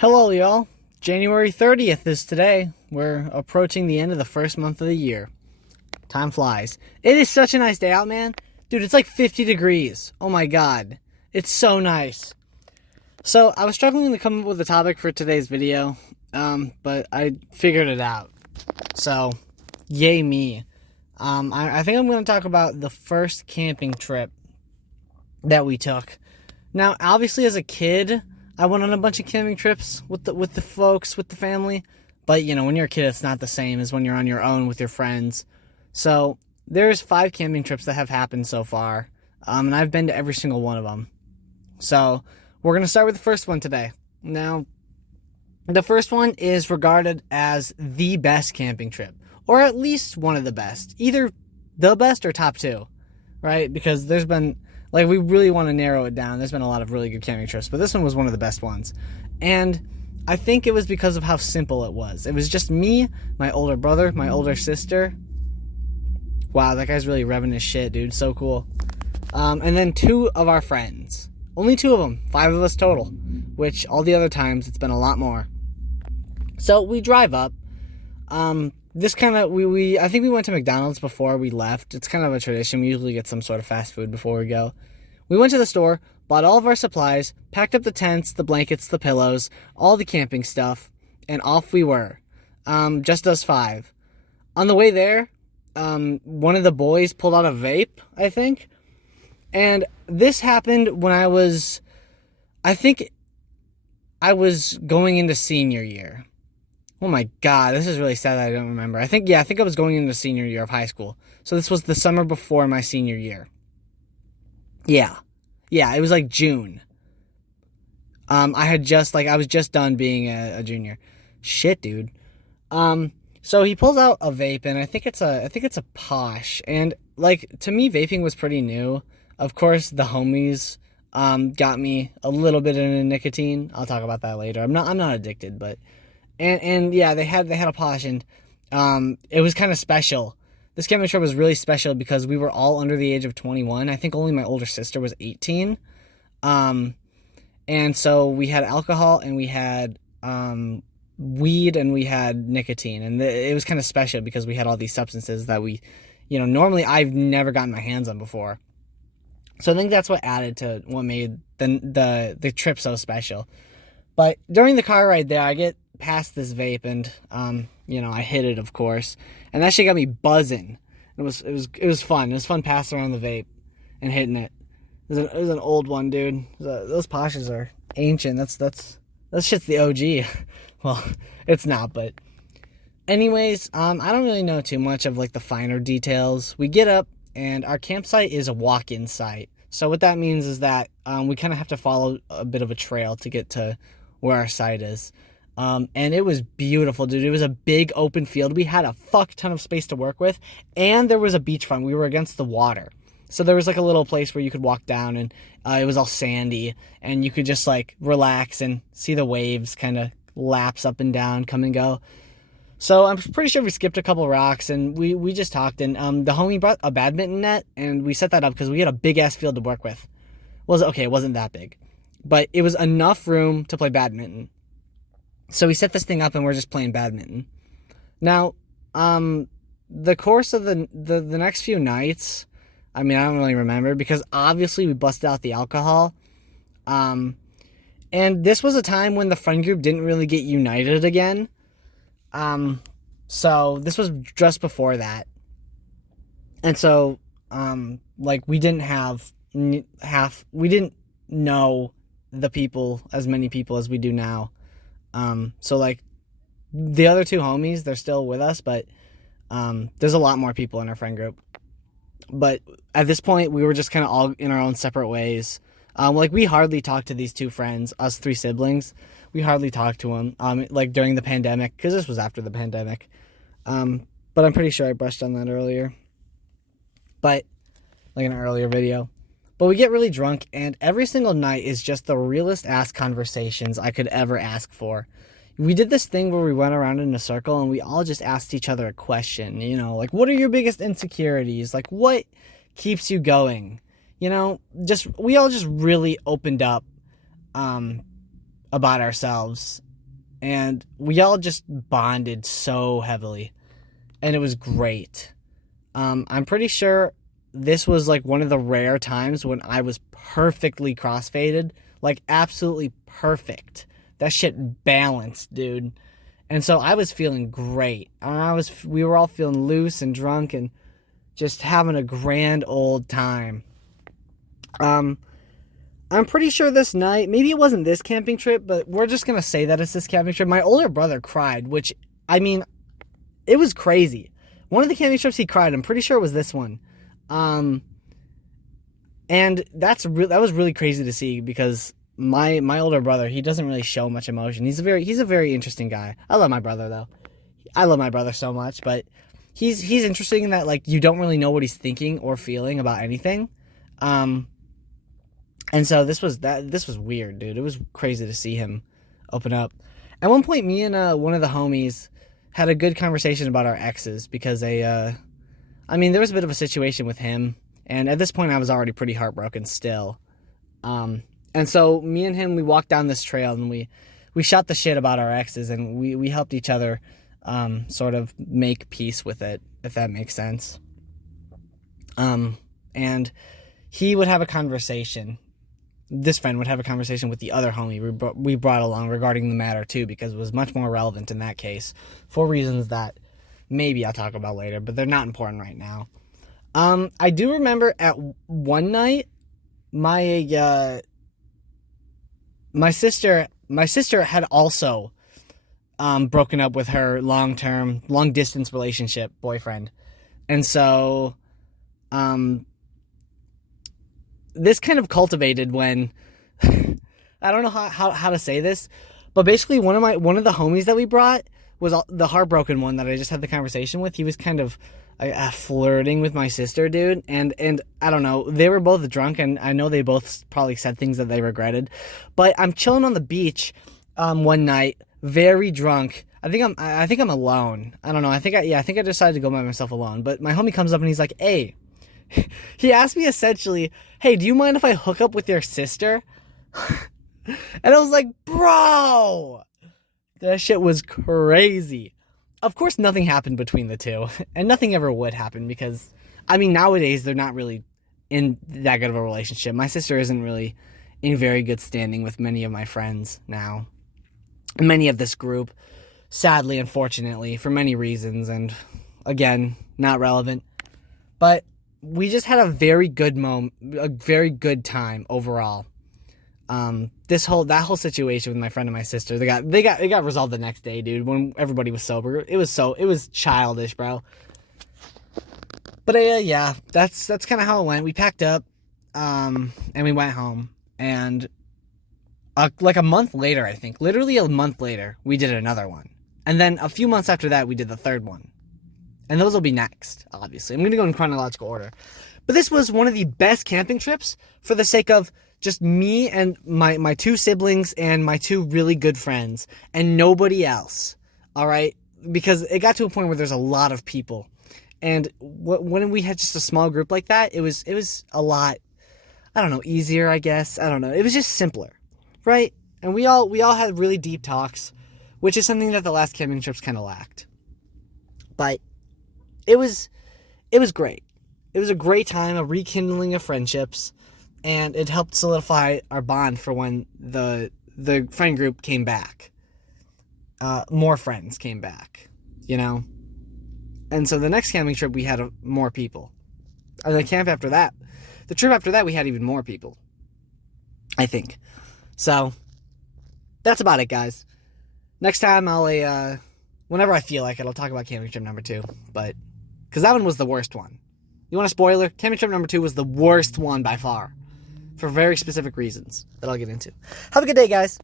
Hello, y'all. January 30th is today. We're approaching the end of the first month of the year. Time flies. It is such a nice day out, man. Dude, it's like 50 degrees. Oh my god. It's so nice. So, I was struggling to come up with a topic for today's video, but I figured it out. So, yay me. I think I'm going to talk about the first camping trip that we took. Now, obviously, as a kid, I went on a bunch of camping trips with the folks, with the family. But, you know, when you're a kid, it's not the same as when you're on your own with your friends. So, there's 5 camping trips that have happened so far. And I've been to every single one of them. So, we're going to start with the first one today. Now, the first one is regarded as the best camping trip. Or at least one of the best. Either the best or top 2. Right? Because there's been... Like, we really want to narrow it down. There's been a lot of really good camping trips, but this one was one of the best ones. And I think it was because of how simple it was. It was just me, my older brother, my older sister. Wow, that guy's really revving his shit, dude. So cool. And then 2 of our friends. Only 2 of them. 5 of us total. Which, all the other times, it's been a lot more. So, we drive up. This kind of, I think we went to McDonald's before we left. It's kind of a tradition. We usually get some sort of fast food before we go. We went to the store, bought all of our supplies, packed up the tents, the blankets, the pillows, all the camping stuff, and off we were. Just us 5. On the way there, one of the boys pulled out a vape, I think. And this happened when I think I was going into senior year. Oh my god, this is really sad that I don't remember. I think I was going into senior year of high school. So this was the summer before my senior year. Yeah, it was like June. I was just done being a junior. Shit, dude. So he pulls out a vape, and I think it's a Posh. And like, to me, vaping was pretty new. Of course, the homies got me a little bit into nicotine. I'll talk about that later. I'm not addicted, but. And yeah, they had a Posh, and it was kind of special. This camping trip was really special because we were all under the age of 21. I think only my older sister was 18. And so we had alcohol, and we had weed, and we had nicotine. And it was kind of special because we had all these substances that we, normally I've never gotten my hands on before. So I think that's what added to what made the trip so special. But during the car ride there, I get past this vape, and I hit it, of course, and that shit got me buzzing. It was fun. It was fun passing around the vape and hitting it. It was an old one, dude. Those Poshes are ancient. That shit's the OG. Well, it's not, but anyways, I don't really know too much of like the finer details. We get up, and our campsite is a walk-in site. So what that means is that we kind of have to follow a bit of a trail to get to where our site is. And it was beautiful, dude. It was a big open field. We had a fuck ton of space to work with, and there was a beachfront. We were against the water. So there was like a little place where you could walk down, and it was all sandy, and you could just like relax and see the waves kind of lapse up and down, come and go. So I'm pretty sure we skipped a couple rocks, and we just talked, and the homie brought a badminton net, and we set that up because we had a big-ass field to work with. It wasn't that big, but it was enough room to play badminton. So we set this thing up, and we're just playing badminton. Now, the course of the next few nights, I mean, I don't really remember, because obviously we busted out the alcohol. And this was a time when the friend group didn't really get united again. So this was just before that. And so, we didn't know as many people as we do now. So like the other 2 homies, they're still with us, but there's a lot more people in our friend group. But at this point, we were just kind of all in our own separate ways. We hardly talked to these 2 friends, us 3 siblings. We hardly talked to them, during the pandemic, because this was after the pandemic. But I'm pretty sure I brushed on that earlier. But, like in an earlier video. But we get really drunk, and every single night is just the realest ass conversations I could ever ask for. We did this thing where we went around in a circle, and we all just asked each other a question, what are your biggest insecurities? Like, what keeps you going? We all just really opened up about ourselves, and we all just bonded so heavily, and it was great. I'm pretty sure this was like one of the rare times when I was perfectly crossfaded, like absolutely perfect. That shit balanced, dude. And so I was feeling great. We were all feeling loose and drunk and just having a grand old time. I'm pretty sure this night, maybe it wasn't this camping trip, but we're just gonna say that it's this camping trip. My older brother cried, which, I mean, it was crazy. One of the camping trips he cried, I'm pretty sure it was this one. And that was really crazy to see, because my older brother, he doesn't really show much emotion. He's a very interesting guy. I love my brother though. I love my brother so much, but he's interesting in that, like, you don't really know what he's thinking or feeling about anything. And so this was weird, dude. It was crazy to see him open up. At one point, me and one of the homies had a good conversation about our exes, because there was a bit of a situation with him, and at this point I was already pretty heartbroken still. And so me and him, we walked down this trail, and we shot the shit about our exes, and we helped each other sort of make peace with it, if that makes sense. And he would have a conversation. This friend would have a conversation with the other homie we brought along regarding the matter too, because it was much more relevant in that case, for reasons that maybe I'll talk about later, but they're not important right now. I do remember at one night, my sister had also broken up with her long distance relationship boyfriend, and so this kind of cultivated when I don't know how to say this, but basically one of the homies that we brought was the heartbroken one that I just had the conversation with. He was kind of flirting with my sister, dude, and I don't know, they were both drunk, and I know they both probably said things that they regretted. But I'm chilling on the beach one night, very drunk. I think I'm alone. I don't know. I think I decided to go by myself alone. But my homie comes up and he's like, "Hey," he asked me essentially, "Hey, do you mind if I hook up with your sister?" And I was like, "Bro, that shit was crazy." Of course, nothing happened between the two, and nothing ever would happen, because, I mean, nowadays they're not really in that good of a relationship. My sister isn't really in very good standing with many of my friends now, many of this group, sadly, unfortunately, for many reasons, and again, not relevant. But we just had a very good time overall. That whole situation with my friend and my sister, they got resolved the next day, dude, when everybody was sober. It was childish, bro. But yeah, that's kind of how it went. We packed up, and we went home, and like a month later, I think, literally a month later, we did another one. And then a few months after that, we did the third one. And those will be next, obviously. I'm going to go in chronological order. But this was one of the best camping trips for the sake of just me and my two siblings and my two really good friends, and nobody else. All right? Because it got to a point where there's a lot of people. And when we had just a small group like that, it was a lot, I don't know, easier, I guess. I don't know. It was just simpler, right? And we all had really deep talks, which is something that the last camping trips kind of lacked. But it was great. It was a great time, a rekindling of friendships, and it helped solidify our bond for when the friend group came back. More friends came back, you know? And so the next camping trip, we had more people. And the trip after that, we had even more people, I think. So that's about it, guys. Next time, whenever I feel like it, I'll talk about camping trip number 2. But, because that one was the worst one. You want a spoiler? Camping trip number 2 was the worst one by far. For very specific reasons that I'll get into. Have a good day, guys.